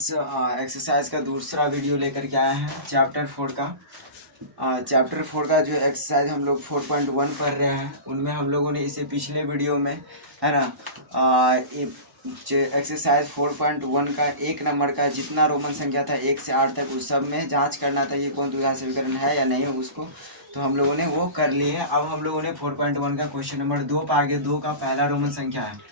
Exercise का दूसरा video लेकर के आए हैं चैप्टर 4 का। चैप्टर 4 का जो एक्सरसाइज हम लोग 4.1 पढ़ रहे हैं, उनमें हम लोगों ने इसे पिछले वीडियो में है ना एक्सरसाइज 4.1 का 1 नंबर का जितना रोमन संख्या था 1 से 8 तक उस सब में जांच करना था कि कौन द्विघात समीकरण है या नहीं उसको, तो हम लोगों ने वो कर लिए। अब हम लोगों ने 4.1 का क्वेश्चन नंबर 2 पर आगे 2 का पहला रोमन संख्या है।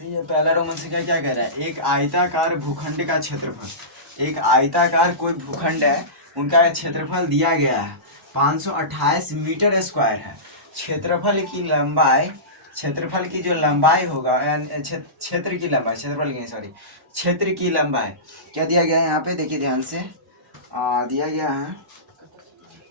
ये पहला रोमन संख्या क्या कह रहा है? एक आयताकार भूखंड का क्षेत्रफल, एक आयताकार कोई भूखंड है, उनका क्षेत्रफल दिया गया है 528 मीटर स्क्वायर है। क्षेत्रफल की लंबाई, क्षेत्रफल की जो लंबाई होगा, क्षेत्र की लंबाई, क्षेत्रफल की सॉरी क्षेत्र की लंबाई क्या दिया गया है यहाँ पे? देखिए ध्यान से दिया गया है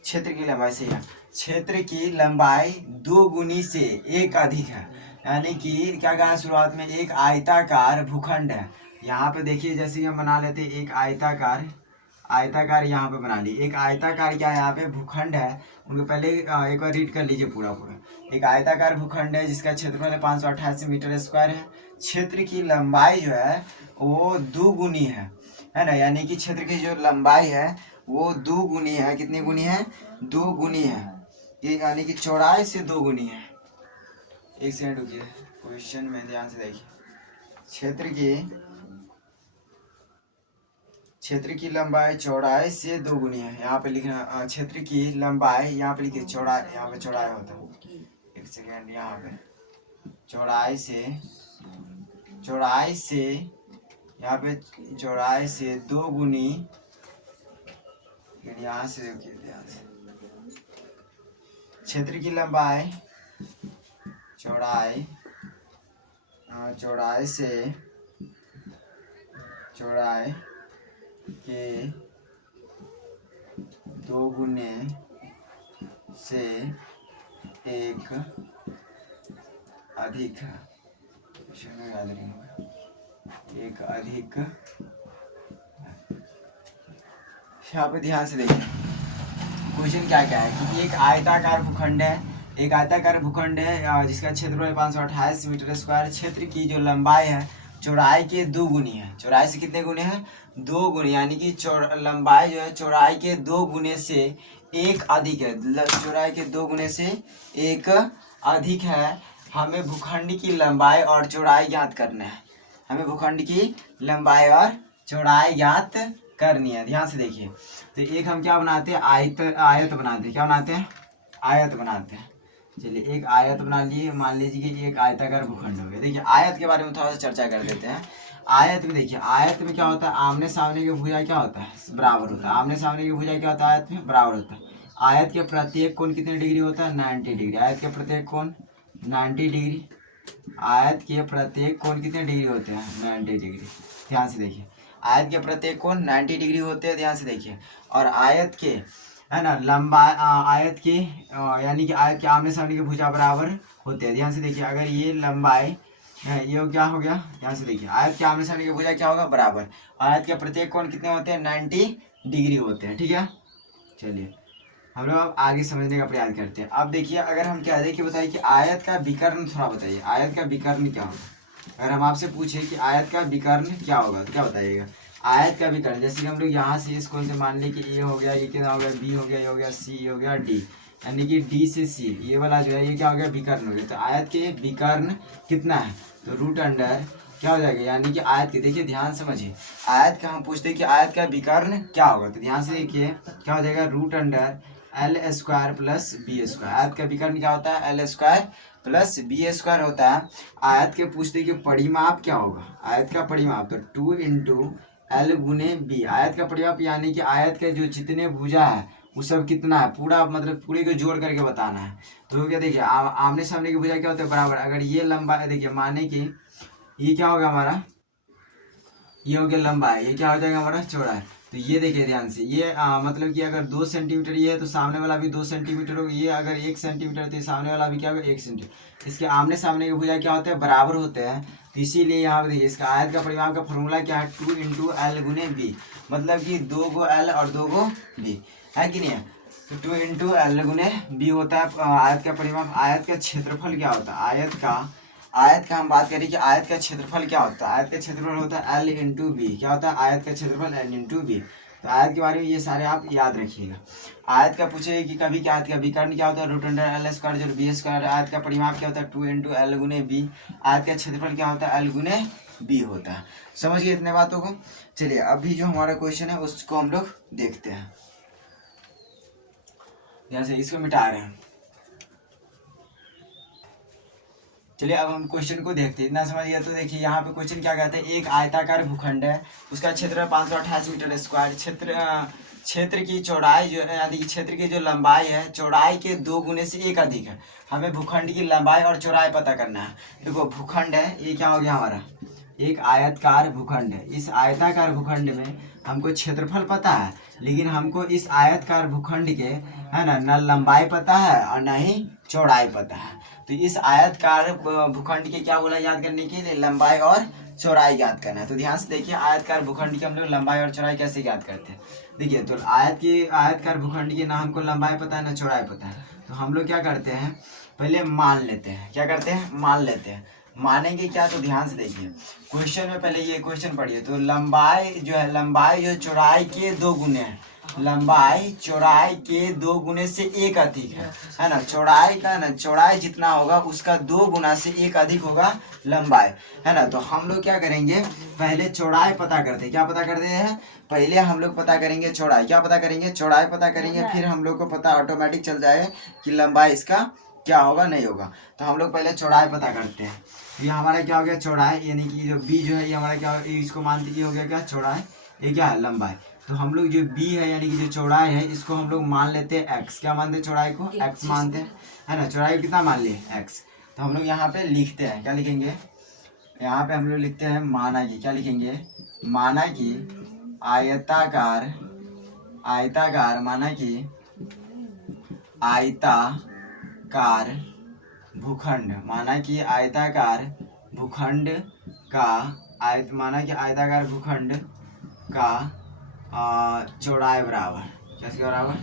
क्षेत्र की लंबाई से, क्षेत्र की लंबाई 2 गुनी से 1 अधिक है। यानी कि क्या कहा शुरुआत में? एक आयताकार भूखंड है। यहाँ पे देखिए जैसे हम बना लेते एक आयताकार, आयताकार यहाँ पे बना ली एक आयताकार, क्या यहाँ पे भूखंड है। उनको पहले एक बार रीड कर लीजिए पूरा पूरा। एक आयताकार भूखंड है जिसका क्षेत्रफल 588 मीटर स्क्वायर है। क्षेत्र की लंबाई जो है वो 2 गुनी है ना, यानी कि क्षेत्र की जो लंबाई है वो 2 गुनी है। कितनी गुनी है? 2 गुनी है। ये यानी कि चौड़ाई से 2 गुनी है। एक सेकंड रुकिए, क्वेश्चन में ध्यान से देखिए। क्षेत्र की लंबाई चौड़ाई से 2 गुनी है। यहाँ पे लिखना क्षेत्र की लंबाई, यहाँ पे लिखिए चौड़ाई, यहाँ पे चौड़ाई होता है। एक सेकंड, यहाँ पे चौड़ाई से यहाँ पे चौड़ाई से 2 गुनी, यहाँ से देखिए ध्यान से, क्षेत्र की लंबाई चौड़ाई के 2 गुने से 1 अधिक है। एक अधिक, यहाँ पे ध्यान से देखिए क्वेश्चन क्या क्या है कि एक आयताकार भूखंड है, एक आयताकार भूखंड है जिसका क्षेत्रफल 528 मीटर स्क्वायर। क्षेत्र की जो लंबाई है चौड़ाई के 2 गुनी है। चौड़ाई से कितने गुने हैं? 2 गुनी, यानी कि लंबाई जो है चौड़ाई के 2 गुने से 1 अधिक है। चौड़ाई के 2 गुने से 1 अधिक है। हमें भूखंड की लंबाई और चौड़ाई ज्ञात करना है। हमें भूखंड की लंबाई और चौड़ाई ज्ञात करनी है। ध्यान से देखिए, तो एक हम क्या बनाते हैं? आयत बनाते हैं। क्या बनाते हैं? आयत बनाते हैं। चलिए एक आयत बना लिए, मान लीजिए कि एक आयताकार भूखंड हो गया। देखिए आयत के बारे में थोड़ा सा चर्चा कर देते हैं। आयत में देखिए, आयत में क्या होता है? आमने सामने की भुजा क्या होता है? बराबर होता है। आमने सामने की भुजा क्या होता है? आयत में बराबर होता है। आयत के प्रत्येक कोण कितने डिग्री होता है? 90 डिग्री। आयत के प्रत्येक कोण 90 डिग्री। आयत के प्रत्येक कोण कितने डिग्री होते हैं? 90 डिग्री। ध्यान से देखिए, आयत के प्रत्येक कोण 90 डिग्री होते हैं। ध्यान से देखिए, और आयत के है ना लंबा, आयत के यानी कि आयत के आमने सामने की भुजा बराबर होते हैं। ध्यान से देखिए, अगर ये लंबाई ये क्या हो गया? ध्यान से देखिए, आयत के आमने सामने की भुजा क्या होगा? बराबर। आयत के प्रत्येक कोण कितने होते हैं? 90 डिग्री होते हैं। ठीक है, चलिए हम लोग अब आगे समझने का प्रयास करते हैं। अब देखिए, अगर हम कह दें कि बताइए कि आयत का विकर्ण थोड़ा बताइए, आयत का विकर्ण क्या होगा? अगर हम आपसे पूछे कि आयत का विकर्ण क्या होगा तो क्या बताइएगा? आयत का विकर्ण, जैसे कि हम लोग यहाँ से इस कोण से मान ली कि ए हो गया, ये कितना हो गया? बी हो गया, ये हो गया सी, ये हो गया डी, यानी कि डी से सी, ये वाला जो है ये क्या हो गया? विकर्ण हो गया। तो आयत के विकर्ण कितना है? तो रूट अंडर क्या हो जाएगा? यानी कि आयत के, देखिए ध्यान समझिए, आयत का हम पूछते हैं कि आयत का विकर्ण क्या होगा, तो ध्यान से देखिए क्या हो जाएगा? Root under L square plus B square. आयत का विकर्ण क्या होता है? L square plus B square होता है। आयत के पूछते कि परिमाप क्या होगा? आयत का परिमाप तो 2 इंटू एल गुने बी। आयत का परिमाप यानी कि आयत के जो जितने भुजा है वो सब कितना है? पूरा, मतलब पूरे को जोड़ करके बताना है। तो क्या देखिए, आमने सामने की भुजा क्या होता है? बराबर। अगर ये लंबा देखिए, माने कि ये क्या होगा हमारा? ये हो गया लंबाई, ये क्या हो जाएगा हमारा? चौड़ाई। तो ये देखिए ध्यान से, ये मतलब कि अगर 2 सेंटीमीटर ये है तो सामने वाला भी 2 सेंटीमीटर होगा। ये अगर 1 सेंटीमीटर है तो सामने वाला भी क्या होगा? 1 सेंटीमीटर। इसके आमने सामने की भुजा क्या होते हैं? बराबर होते हैं। तो इसीलिए यहाँ पे देखिए, इसका आयत का परिमाप का फॉर्मूला क्या है? 2 इंटू एल गुने बी, मतलब कि 2 गो एल और 2 गो बी, है कि नहीं है? तो 2 इंटू एल गुने बी होता है आयत का परिमाप। आयत का क्षेत्रफल क्या होता है? आयत का हम बात करें कि आयत का क्षेत्रफल क्या होता है। आयत का क्षेत्रफल होता है L इंटू बी। क्या होता है आयत का क्षेत्रफल? L into B. तो आयत के बारे में ये सारे आप याद रखिएगा। आयत का पूछेगा कि कभी क्या आयत का विकर्ण क्या होता है? रूट अंडर एल स्क्वायर जो बी स्क्वायर। आयत का परिमाप क्या होता है? 2 इंटू एल गुने बी। आयत का क्षेत्रफल क्या होता है? एल गुने बी होता है। समझ गए इतने बातों को? चलिए अभी जो हमारा क्वेश्चन है उसको हम लोग देखते हैं। जैसे इसको मिटा रहे हैं। चलिए अब हम क्वेश्चन को देखते हैं। इतना समझ गया तो देखिए यहाँ पे क्वेश्चन क्या कहते हैं, एक आयताकार भूखंड है, उसका क्षेत्र 528 मीटर स्क्वायर। क्षेत्र की चौड़ाई जो है यानी कि क्षेत्र की जो लंबाई है चौड़ाई के 2 गुने से 1 अधिक है। हमें भूखंड की लंबाई और चौड़ाई पता करना है। देखो भूखंड है, ये क्या हो गया हमारा, एक आयताकार भूखंड है। इस आयताकार भूखंड में हमको क्षेत्रफल पता है, लेकिन हमको इस आयताकार भूखंड के है ना न लंबाई पता है और न ही चौड़ाई पता है। तो इस आयताकार भूखंड के क्या बोला याद करने के लिए, लंबाई और चौड़ाई याद करना है। तो ध्यान से देखिए आयताकार भूखंड की हम लोग लंबाई और चौड़ाई कैसे याद करते हैं। देखिए तो आयताकार भूखंड की ना हमको लंबाई पता है ना चौड़ाई पता है। तो हम लोग क्या करते हैं, पहले मान लेते हैं। क्या करते हैं? मान लेते हैं। मानेंगे क्या? तो ध्यान से देखिए क्वेश्चन में, पहले ये क्वेश्चन पढ़िए। तो लंबाई जो चौड़ाई के 2 गुने है। लंबाई चौड़ाई के 2 गुने से 1 अधिक है ना। चौड़ाई का ना चौड़ाई जितना होगा उसका 2 गुना से 1 अधिक होगा लंबाई, है ना। तो हम लोग क्या करेंगे, पहले चौड़ाई पता करते हैं। क्या पता करते हैं? पहले हम लोग पता करेंगे चौड़ाई। क्या पता करेंगे? चौड़ाई पता करेंगे। फिर हम लोग को पता ऑटोमेटिक चल जाए कि लंबाई इसका क्या होगा नहीं होगा। तो हम लोग पहले चौड़ाई पता करते हैं। ये हमारा क्या हो गया चौड़ाई, यानी कि जो बी जो है ये हमारा क्या, इसको मानते कि हो गया क्या चौड़ाई, ये क्या है लंबाई। तो हम लोग जो बी है यानी कि जो चौड़ाई है इसको हम लोग मान लेते हैं एक्स। क्या मानते हैं? चौड़ाई को एक्स मानते हैं, है ना। चौड़ाई कितना मान लिए? एक्स। तो हम लोग यहाँ पे लिखते हैं, क्या लिखेंगे यहाँ पे हम लोग लिखते हैं माना कि, क्या लिखेंगे, माना कि आयताकार माना कि आयताकार भूखंड, माना कि आयताकार भूखंड का माना कि आयताकार भूखंड का चौड़ाई बराबर, कैसे बराबर,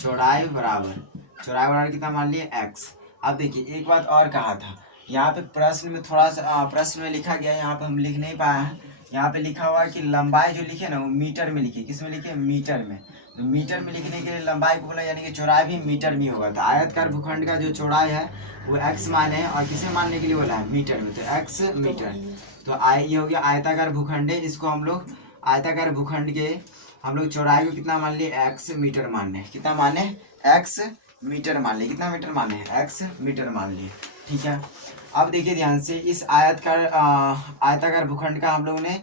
चौड़ाई बराबर कितना मान लिए? एक्स। अब देखिए एक बात और कहा था, यहाँ पे प्रश्न में थोड़ा सा प्रश्न में लिखा गया, यहाँ पे हम लिख नहीं पाए हैं। यहाँ पे लिखा हुआ है कि लंबाई जो लिखे ना वो मीटर में लिखे। किस में लिखे? मीटर में। तो मीटर में लिखने के लिए लंबाई को बोला, यानी कि चौड़ाई भी मीटर में होगा। तो आयताकार भूखंड का जो चौड़ाई है वो एक्स माने हैं, और किसे मानने के लिए बोला है? मीटर में। तो एक्स मीटर। तो ये हो गया आयताकार भूखंड है। इसको हम लोग आयताकार भूखंड के हम लोग चौड़ाई को कितना मान लिए? एक्स मीटर मान लिए। कितना माने? एक्स मीटर मान लिए। कितना मीटर माने? एक्स मीटर मान लिए। ठीक है। अब देखिए ध्यान से, इस आयताकार भूखंड का हम लोगों ने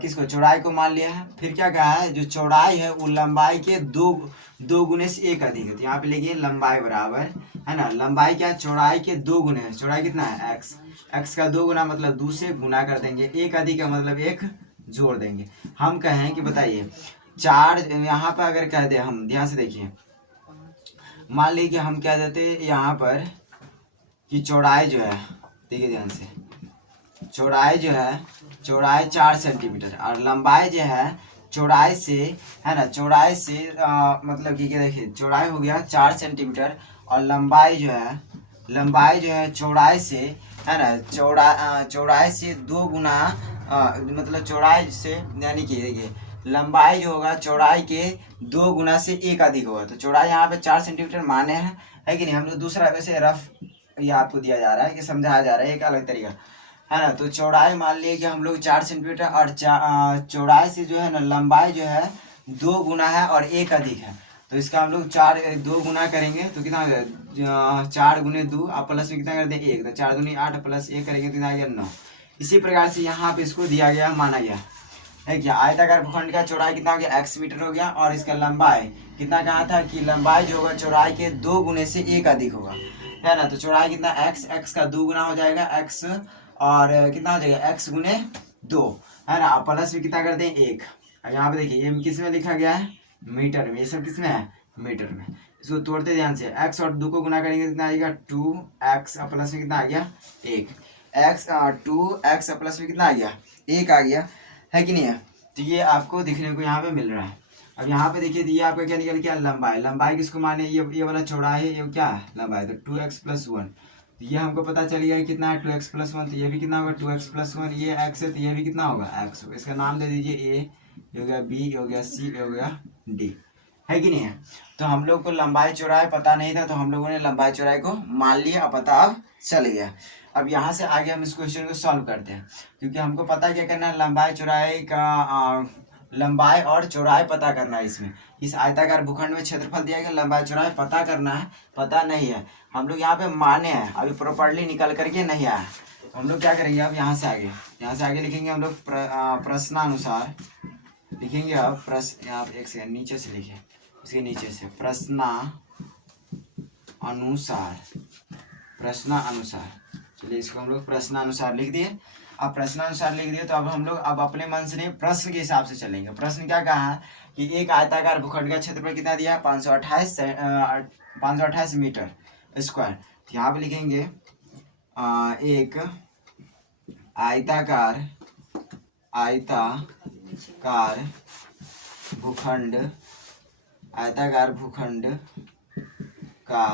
किसको? चौड़ाई को मान लिया है। फिर क्या कहा है, जो चौड़ाई है वो लंबाई के दो गुने से 1 अधिक है। तो यहाँ पे लिखिए लंबाई बराबर, है ना, लंबाई क्या? चौड़ाई के 2 गुने है। चौड़ाई कितना है? एक्स। एक्स का 2 गुना मतलब 2 से गुना कर देंगे। 1 अधिक है मतलब 1 जोड़ देंगे। हम कहें कि बताइए 4, यहाँ पर अगर कह दे हम, ध्यान से देखिए, मान लीजिए हम कह देते यहाँ पर कि चौड़ाई जो है, देखिए ध्यान से, चौड़ाई जो है, चौड़ाई 4 सेंटीमीटर और लंबाई जो है चौड़ाई से, है ना, चौड़ाई से मतलब कि देखिए चौड़ाई हो गया 4 सेंटीमीटर और लंबाई जो है चौड़ाई से, है ना, चौड़ाई से 2 गुना, मतलब चौड़ाई से, यानी कि देखिए लंबाई जो होगा चौड़ाई के 2 गुना से 1 अधिक होगा। तो चौड़ाई यहाँ पे 4 सेंटीमीटर माने हैं, है कि नहीं। हम लोग दूसरा वैसे रफ ये आपको दिया जा रहा है कि समझाया जा रहा है एक अलग तरीका, है ना। तो चौड़ाई मान लिए कि हम लोग 4 सेंटीमीटर और चौड़ाई से जो है ना लंबाई जो है 2 गुना है और 1 अधिक है। तो इसका हम लोग 2 गुना करेंगे तो कितना हो गया? 4 गुने 2 आप प्लस में कितना कर दें? 1। तो 4 दूनी 8 प्लस 1 करेंगे तो कितना आ गया? 9। इसी प्रकार से यहाँ पे इसको दिया गया, माना गया है क्या, आयताकार भूखंड का चौड़ाई कितना हो गया? एक्स मीटर हो गया। और इसका लंबाई कितना कहा था कि लंबाई जो होगा चौड़ाई के 2 गुने से 1 अधिक होगा, है ना। तो चौड़ाई कितना? एक्स का 2 गुना हो जाएगा एक्स, और कितना हो जाएगा? एक्स गुने 2, है ना। प्लस में कितना कर दें? 1। यहाँ पे देखिए ये किस में लिखा गया है? मीटर में। ये सब किस में है? मीटर में। इसको तोड़ते ध्यान से, एक्स और 2 को गुना करेंगे कितना आएगा? 2x प्लस में कितना आ गया? 1। एक्स 2x प्लस में कितना आ गया? 1 आ गया, है कि नहीं है। तो ये आपको दिखने को यहाँ पे मिल रहा है। अब यहाँ पे देखिए ये आपका क्या निकल गया? लंबाई। लंबाई किसको माने? ये वाला चौड़ाई है, ये क्या है? लंबाई। तो 2x + 1। तो ये हमको पता चल गया कितना है 2x+1, तो ये भी कितना होगा 2x+1, ये x है तो ये भी कितना होगा x होगा। इसका नाम दे दीजिए ए, ये हो गया बी, हो गया सी, हो गया डी, है कि नहीं है। तो हम लोग को लंबाई चौड़ाई पता नहीं था, तो हम लोगों ने लंबाई चौड़ाई को मान लिया, पता अब चल गया। अब यहाँ से आगे हम इस क्वेश्चन को सॉल्व करते हैं, क्योंकि हमको पता क्या करना है, लंबाई चौड़ाई का लंबाई और चौड़ाई पता करना है। इसमें इस आयताकार भूखंड में क्षेत्रफल दिया गया, लंबाई चौड़ाई पता करना है, पता नहीं है। हम लोग यहाँ पे माने हैं, अभी प्रॉपर्ली निकल करके नहीं आया। तो हम लोग क्या करेंगे, अब यहाँ से आगे लिखेंगे हम लोग प्रश्नानुसार लिखेंगे। अब प्रश्न यहाँ पे एक सेकंड नीचे से लिखे, उसके नीचे से प्रश्नानुसार। चलिए इसको हम लोग प्रश्नानुसार लिख दिए। अब प्रश्नानुसार लिख दिए तो अब हम लोग अब अपने मन से नहीं, प्रश्न के हिसाब से चलेंगे। प्रश्न क्या कहा है कि एक आयताकार भूखंड का क्षेत्रफल कितना दिया है 528 मीटर स्क्वायर। तो यहाँ पे लिखेंगे एक आयताकार भूखंड का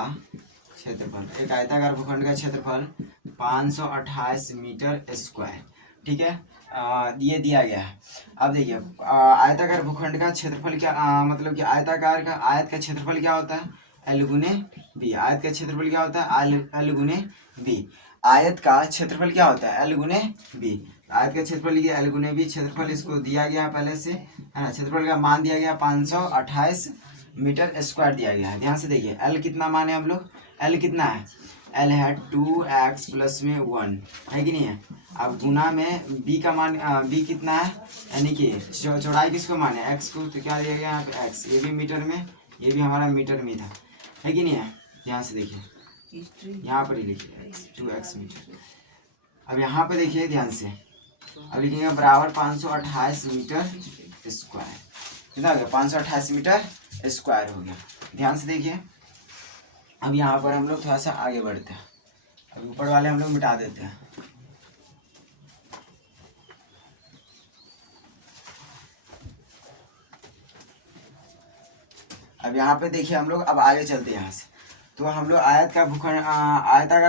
क्षेत्रफल, एक आयताकार भूखंड का क्षेत्रफल 528 मीटर स्क्वायर, ठीक है। ये दिया गया है। अब देखिए आयताकार भूखंड का क्षेत्रफल क्या मतलब कि आयत का क्षेत्रफल क्या होता है L गुने बी। आयत का क्षेत्रफल क्या होता है L गुने बी। आयत का क्षेत्रफल क्या होता है L गुने बी। आयत का क्षेत्रफल लिखिए L गुने बी। क्षेत्रफल इसको दिया गया पहले से, है ना। क्षेत्रफल का मान दिया गया 528 मीटर स्क्वायर दिया गया है। ध्यान से देखिए L कितना माने हम लोग, L कितना है, L है 2x प्लस में 1, है कि नहीं है। अब गुना में b का मान b कितना है, यानी कि चौड़ाई किसको माने x को, तो क्या दिया गया यहाँ पे x, ये भी मीटर में, ये भी हमारा मीटर में था, है कि नहीं है। यहाँ से देखिए यहाँ पर ही लिखिए 2x मीटर। अब यहाँ पे देखिए ध्यान से, अब लिखेंगे बराबर 528 मीटर स्क्वायर। कितना हो गया 528 मीटर स्क्वायर हो गया। ध्यान से देखिए अब यहाँ पर हम लोग थोड़ा सा आगे बढ़ते हैं। अब ऊपर वाले हम लोग मिटा देते हैं। अब यहाँ पे देखिए हम लोग अब आगे चलते हैं यहाँ से। तो हम लोग आयताकार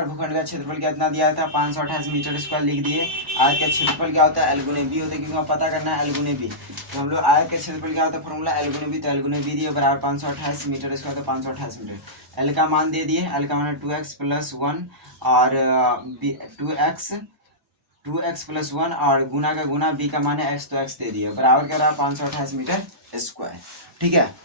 भूखंड का क्षेत्रफल कितना दिया था 528 मीटर स्क्वायर लिख दिए। आयत का क्षेत्रफल क्या होता है L गुने बी होता है, क्योंकि हमें पता करना है L गुने बी। तो हम लोग आयत का क्षेत्रफल क्या होता है फॉर्मूला L गुने बी, तो L गुने बी दिए बराबर 528 मीटर स्क्वायर, तो 528 मीटर। L का मान दे दिए, L का मान 2x प्लस 1 और 2x प्लस 1 और गुना का गुना b का मान है x, तो x दे दिए बराबर क्या रहा 528 मीटर स्क्वायर, ठीक है।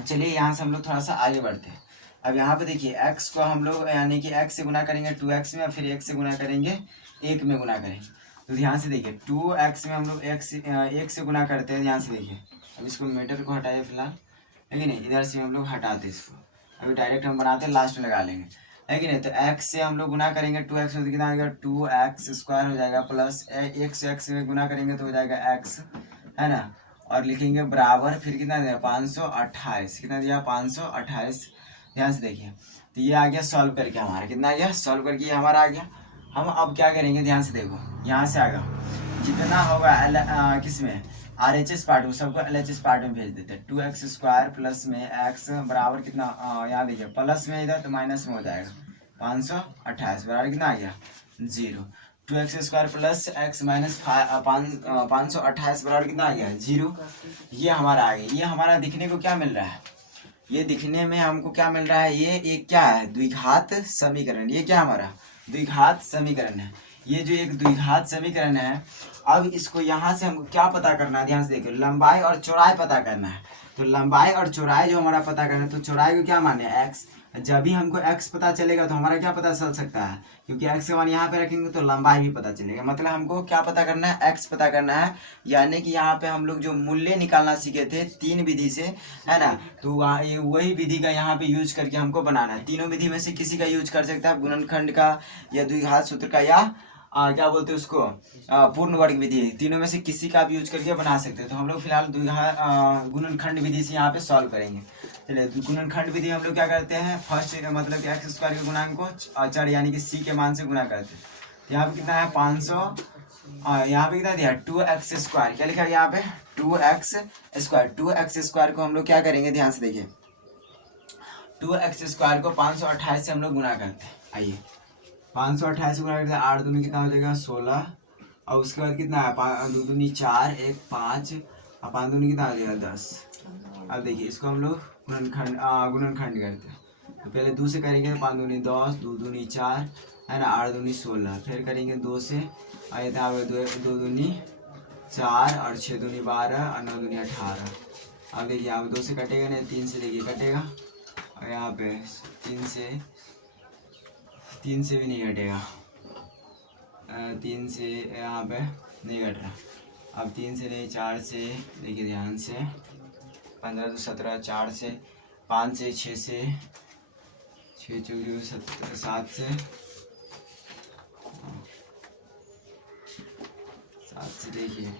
चलिए यहाँ से हम लोग थोड़ा सा आगे बढ़ते हैं। अब यहाँ पे देखिए x को हम लोग यानी कि x से गुना करेंगे 2x में, और फिर 1 से गुना करेंगे 1 में गुना करेंगे। तो ध्यान से देखिए 2x में हम लोग 1 से गुना करते हैं। ध्यान से देखिए अब इसको मीटर को हटाइए फिलहाल, है कि नहीं, इधर से हम लोग हटाते इसको, अभी डायरेक्ट हम बनाते हैं लास्ट में लगा लेंगे, है कि नहीं। तो x से हम लोग गुना करेंगे 2x में, तो कितना आएगा 2x स्क्वायर हो जाएगा, प्लस 1 से x में गुना करेंगे तो हो जाएगा x, है ना। और लिखेंगे बराबर फिर कितना दिया 528, कितना दिया 528। ध्यान से देखिए तो ये आ गया सॉल्व करके हमारा, कितना आ गया सॉल्व करके ये हमारा आ गया। हम अब क्या करेंगे, ध्यान से देखो यहाँ से आगा जितना होगा किस में RHS पार्ट में, सबको LHS पार्ट में भेज देते हैं। 2x स्क्वायर प्लस में x बराबर कितना यहाँ देखिए प्लस में इधर तो माइनस में हो जाएगा 528 बराबर कितना आ गया 0। 2x square plus x minus 528 बराबर कितना आ गया 0। ये हमारा आ गया। ये हमारा दिखने को क्या मिल रहा है, ये दिखने में हमको क्या मिल रहा है, ये एक क्या है द्विघात समीकरण। ये क्या हमारा द्विघात समीकरण है। ये जो एक द्विघात समीकरण है, अब इसको यहाँ से हमको क्या पता करना है, ध्यान से देखो लंबाई और चौड़ाई पता करना है। तो लंबाई और चौड़ाई जो हमारा पता करना है, तो चौड़ाई को क्या माने x। जब भी हमको x पता चलेगा तो हमारा क्या पता चल सकता है, क्योंकि x का मान यहाँ पे रखेंगे तो लंबाई भी पता चलेगा। मतलब हमको क्या पता करना है, x पता करना है। यानी कि यहाँ पे हम लोग जो मूल्य निकालना सीखे थे 3 विधि से, है ना, तो वही विधि का यहाँ पे यूज करके हमको बनाना है। तीनों विधि में से किसी का यूज कर सकता है, गुणनखंड का या द्विघात सूत्र का, या क्या बोलते हैं उसको पूर्ण वर्ग विधि। तीनों में से किसी का भी यूज करके बना सकते हैं। तो हम लोग फिलहाल गुणनखंड विधि से यहाँ पे सॉल्व करेंगे। चलिए गुणनखंड विधि हम लोग क्या करते हैं, फर्स्ट मतलब कि x स्क्वायर के गुणांक को चर यानी कि c के मान से गुना करते हैं। तो यहाँ पे कितना है 500, यहाँ पे कितना दिया 2x स्क्वायर, क्या लिखा है यहाँ पे 2x स्क्वायर। 2x स्क्वायर को हम लोग क्या करेंगे, ध्यान से देखिए 2x स्क्वायर को 528 से हम लोग गुना करते हैं। आइए 528 गुना करते हैं, 8 दूनी कितना हो जाएगा 16, और उसके बाद कितना है 2 दूनी 4, 1 5, और 5 दूनी कितना आ जाएगा 10। अब देखिए इसको हम लोग गुणनखंड करते हैं। तो पहले 2 से करेंगे, 5 दूनी 10, 2 दूनी 4 है ना, 8 दूनी 16, फिर करेंगे 2 से, और ये था 2 दूनी 4, और 6 दूनी 12, और 9 दूनी 18। अब देखिए यहाँ पे 2 से कटेगा नहीं, 3 से देखिए कटेगा, और यहाँ पे 3 से भी नहीं कटेगा, 3 से यहाँ पे नहीं कट रहा। अब 3 से नहीं, 4 से देखिए ध्यान से, 15 तो 17, 4 से, 5 से, 6 से, 6 चौकी 7 से, 7 से देखिए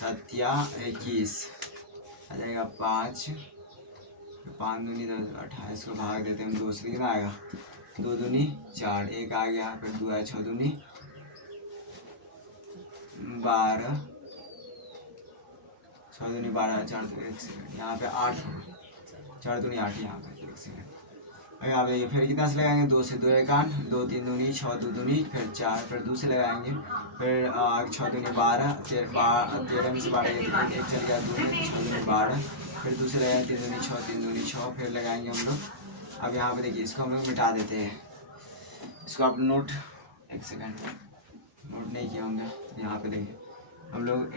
7 या 21 आ जाएगा 5, 5 दूनी 28 को भाग देते हैं 2 से, कितना आएगा 2 दूनी 4, 1 आ गया, फिर 2 आया 6 दूनी 12, 6 दूनी 12, 4 दूनी 1 सेकंड, यहाँ पे 8 होगा, 4 दूनी 8 यहाँ पे 1 सेकंड। और यहाँ पे फिर कितना से लगाएंगे 2 से, 2 1 8, 2 3 दूनी 6, 2 दूनी फिर 4, फिर 2 से लगाएंगे, फिर 6 दूनी 12, 13 में से 12 एक चल गया 2 में, 6 दूनी 12, फिर 2 से लगाएंगे 3 दूनी 6, 3 दूनी 6, फिर लगाएंगे हम लोग। अब यहाँ पे देखिए इसको हम लोग मिटा देते हैं, इसको आप नोट 1 सेकंड नोट नहीं किए होंगे, यहाँ पे देखिए हम लोग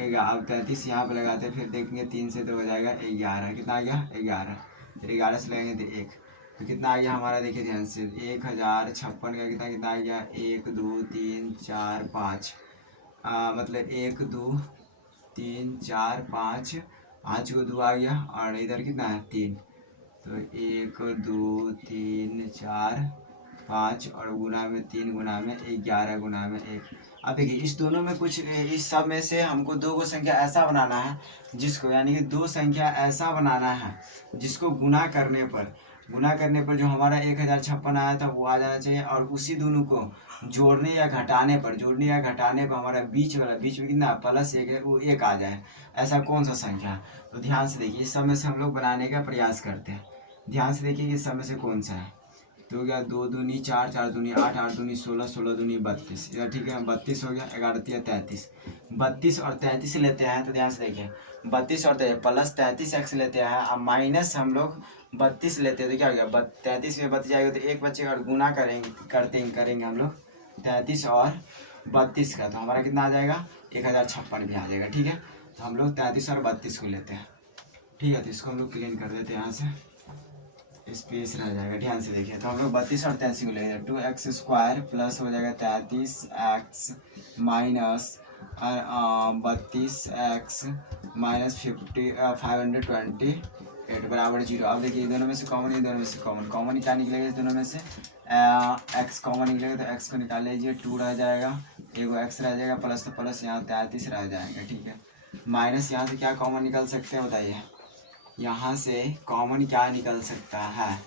33 यहाँ पे लगाते हैं, फिर देखेंगे 3 से तो हो जाएगा 11, कितना आ गया 11, फिर 11 से लगाएंगे तो 1, तो कितना आ गया हमारा देखिए ध्यान से 1056 का कितना आ गया 1 2 3 4 5, मतलब 1 2 3 4 5, 5 को 2 आ गया, और इधर कितना है 3, तो 1 2 3 4 5, और गुना में 3 गुना में 11 गुना में 1। अब देखिए इस दोनों में कुछ, इस सब में से हमको 2 को संख्या ऐसा बनाना है जिसको, यानी कि 2 संख्या ऐसा बनाना है जिसको गुना करने पर जो हमारा 1056 आया था वो आ जाना चाहिए, और उसी दोनों को जोड़ने या घटाने पर हमारा बीच में कितना +1 है वो 1 आ जाए, ऐसा कौन सा संख्या है। तो ध्यान से देखिए इस सब में से हम लोग बनाने का प्रयास करते हैं, ध्यान से देखिए कि इस सब में से कौन सा है। तो हो गया 2 दूनी 4, 4 दूनी 8, 8 दूनी 16, 16 दूनी 32, इधर ठीक है 32 हो गया, 11 तिया 33, 32 और 33 लेते हैं, तो ध्यान से देखिए 32 और +33x लेते हैं, अब माइनस हम लोग 32 लेते हैं, तो क्या हो गया 33 में 32 जाएगा तो 1 बचेगा, और गुना करेंगे हम लोग 33 और 32 का, तो हमारा कितना आ जाएगा 1056 भी आ जाएगा। ठीक है, तो हम लोग 33 और 32 को लेते हैं। ठीक है, तो इसको हम लोग क्लीन कर देते हैं, यहाँ से स्पेस रह जाएगा। ध्यान से देखिए, तो हम लोग 32 और 33 को लेंगे, 2x² प्लस हो जाएगा 33x माइनस 32x माइनस 528 बराबर 0। अब देखिए दोनों में से कॉमन, कॉमन क्या निकलेगा, दोनों में से x कॉमन निकलेगा, तो x को निकाल लीजिए, 2 रह जाएगा, एगो x रह जाएगा, प्लस तो प्लस यहाँ 33 रह जाएगा। ठीक है, माइनस यहाँ से क्या कॉमन निकल सकते हैं बताइए, यहाँ से कॉमन क्या निकल सकता है,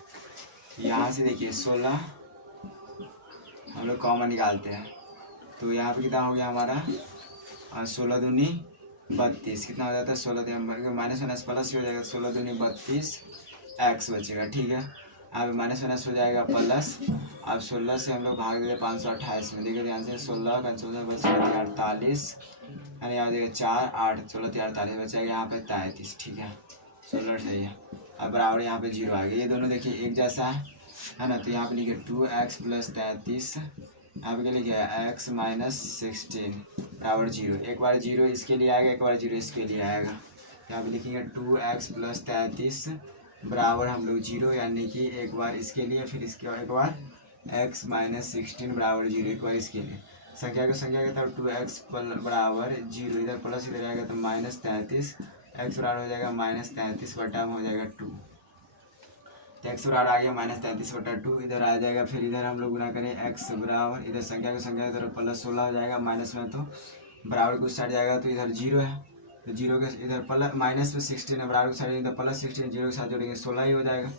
यहाँ से देखिए 16 हम लोग कॉमन निकालते हैं, तो यहाँ पे कितना हो गया हमारा 16 दूनी 32, कितना हो जाता है 16 माइनस माइनस प्लस हो जाएगा, 16 दूनी 32 x बचेगा। ठीक है, अब माइनस माइनस हो जाएगा प्लस, अब 16 से हम लोग भाग देंगे 528 में, देखिए ध्यान से 16 का 16 बस 48, यानी यहाँ देखिए 4 8 16 48 बचेगा, यहाँ पे 33। ठीक है, 16 सही है, अब बराबर यहाँ पे 0 आ गया, ये दोनों देखिए एक जैसा है ना, तो यहाँ पे लिखे 2x प्लस 33, यहाँ पे क्या लिखे x माइनस 16 बराबर 0, एक बार 0 इसके लिए आएगा, एक बार 0 इसके लिए आएगा, यहाँ पे लिखेंगे 2x प्लस 33 बराबर हम लोग 0, यानी कि एक बार इसके लिए, फिर इसके एक बार x माइनस 16 बराबर 0, एक बार इसके लिए संख्या के तब 2x बराबर 0, इधर प्लस इधर आएगा तो माइनस 33, x बराबर हो जाएगा माइनस 33 बटा हो जाएगा 2, तो x बराबर आ गया माइनस 33 बटा 2, इधर आ जाएगा, फिर इधर हम लोग गुना करें x बराबर, इधर संख्या इधर प्लस 16 हो जाएगा, माइनस में तो बराबर को साइड जाएगा, तो इधर 0 है, तो 0 के इधर प्लस माइनस में 16 है, बराबर को साइड इधर प्लस 16, 0 के साथ जोड़ेंगे 16 ही हो जाएगा।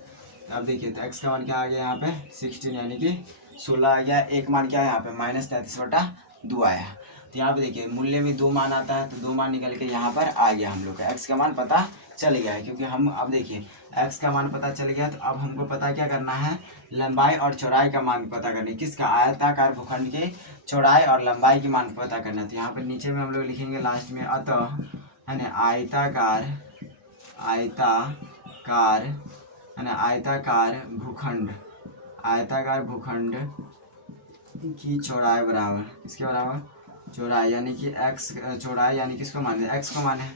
अब देखिए तो x का मान क्या आ गया यहाँ पे 16, यानी कि 16 आ गया, एक मान क्या है यहाँ पे माइनस 33 बटा 2 आया। तो यहाँ पे देखिए मूल्य में 2 मान आता है, तो 2 मान निकल के यहाँ पर आ गया हम लोग का x का मान पता चल गया है। क्योंकि हम अब देखिए x का मान पता चल गया, तो अब हमको पता क्या करना है, लंबाई और चौड़ाई का मान पता करना है। किसका, आयताकार भूखंड के चौड़ाई और लंबाई के मान पता करना है। तो यहाँ पर नीचे में हम लोग लिखेंगे लास्ट में, अतः है ना आयताकार है ना आयताकार भूखंड की चौड़ाई बराबर, किसके बराबर, चौड़ाई यानी कि x, चौड़ाई यानी किसको मान है, x को मान है।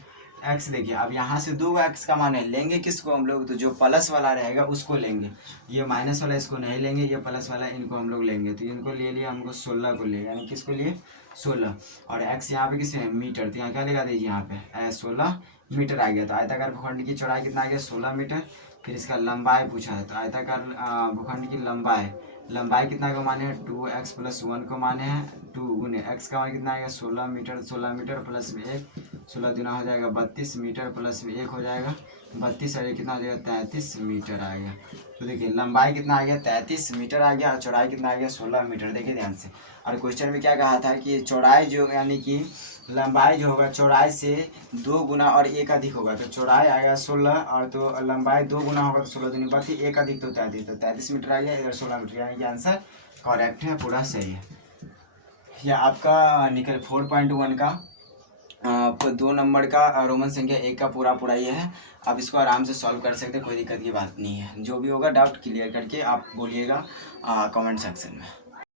x देखिए अब यहाँ से 2 x का मान है, लेंगे किसको हम लोग, तो जो प्लस वाला रहेगा उसको लेंगे, ये माइनस वाला इसको नहीं लेंगे, ये प्लस वाला इनको हम लोग लेंगे। तो इनको ले लिया, हमको 16 को ले, यानी किसको लिए 16, और x यहाँ पे किस में मीटर, तो यहाँ क्या लगा दीजिए, यहाँ पे 16 मीटर आ गया। तो आयताकार भूखंड की चौड़ाई कितना आ गया, 16 मीटर। फिर इसका लंबाई पूछा है, तो आयताकार भूखंड की लंबाई कितना को माने हैं, 2x + 1 को माने हैं, 2 गुने x का मान कितना आएगा 16 मीटर, 16 मीटर प्लस में 1, 16 दूना हो जाएगा 32 मीटर, प्लस में 1 हो जाएगा 32, और ये कितना हो जाएगा 33 मीटर आ गया। तो देखिए लंबाई कितना आ गया 33 मीटर आ गया, और चौड़ाई कितना आ गया 16 मीटर। देखिए ध्यान से, और क्वेश्चन में क्या कहा था कि चौड़ाई जो यानी कि लंबाई जो होगा चौड़ाई से 2 गुना और 1 अधिक होगा, तो चौड़ाई आएगा 16 और तो लंबाई 2 गुना होगा, तो 16 दूनी 32, 1 अधिक तो 33, तो 33 मीटर आ गया, इधर 16 मीटर, यानी कि आंसर करेक्ट है, पूरा सही है। यह आपका निकल 4.1 का 2 नंबर का रोमन संख्या 1 का पूरा ये है। आप इसको आराम से सॉल्व कर सकते हैं, कोई दिक्कत की बात नहीं है। जो भी होगा डाउट क्लियर करके आप बोलिएगा कमेंट सेक्शन में।